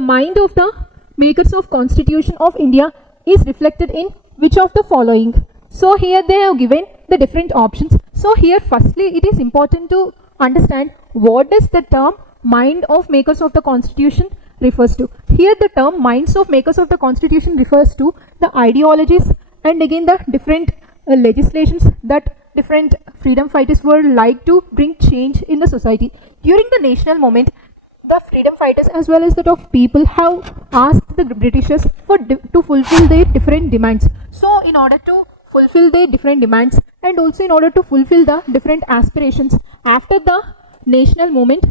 the mind of the makers of Constitution of India is reflected in which of the following? So here they have given the different options. So here firstly it is important to understand what does the term mind of makers of the Constitution refers to. Here the term minds of makers of the Constitution refers to the ideologies and again the different legislations that different freedom fighters were like to bring change in the society. During the national movement, the freedom fighters as well as that of people have asked the Britishers to fulfill their different demands. So in order to fulfill their different demands and also in order to fulfill the different aspirations after the national movement,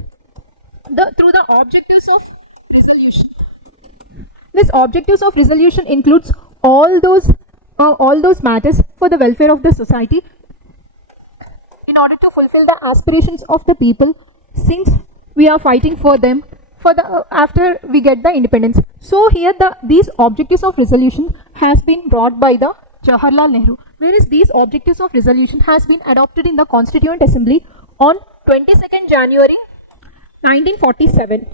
through the objectives of resolution. This objectives of resolution includes all those matters for the welfare of the society in order to fulfill the aspirations of the people, since we are fighting for them for the after we get the independence. So here these objectives of resolution has been brought by the Jawaharlal Nehru, whereas these objectives of resolution has been adopted in the Constituent Assembly on 22nd January 1947.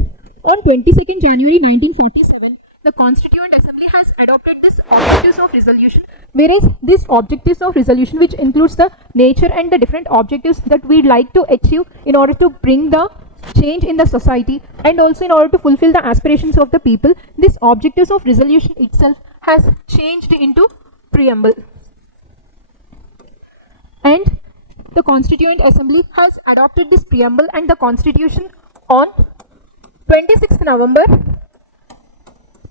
On 22nd January 1947, the Constituent Assembly has adopted this objectives of resolution, whereas this objectives of resolution, which includes the nature and the different objectives that we like to achieve in order to bring the change in the society and also in order to fulfill the aspirations of the people, this objectives of resolution itself has changed into preamble. And the Constituent Assembly has adopted this preamble and the Constitution on 26th November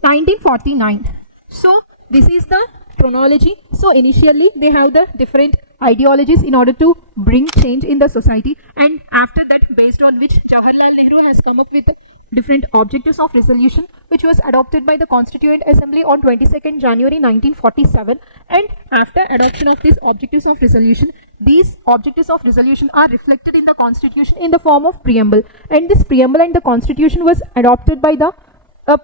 1949. So this is the chronology. So initially they have the different ideologies in order to bring change in the society, and after that, based on which Jawaharlal Nehru has come up with different objectives of resolution, which was adopted by the Constituent Assembly on 22nd January 1947. And after adoption of these objectives of resolution, these objectives of resolution are reflected in the Constitution in the form of preamble, and this preamble and the Constitution was adopted by the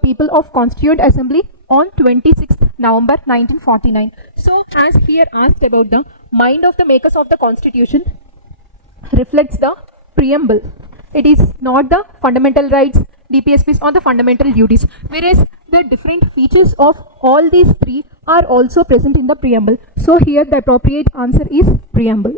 people of Constituent Assembly on 26th November 1949. So as here asked about the mind of the makers of the Constitution reflects the preamble. It is not the fundamental rights, DPSPs or the fundamental duties, whereas the different features of all these three are also present in the preamble. So here the appropriate answer is preamble.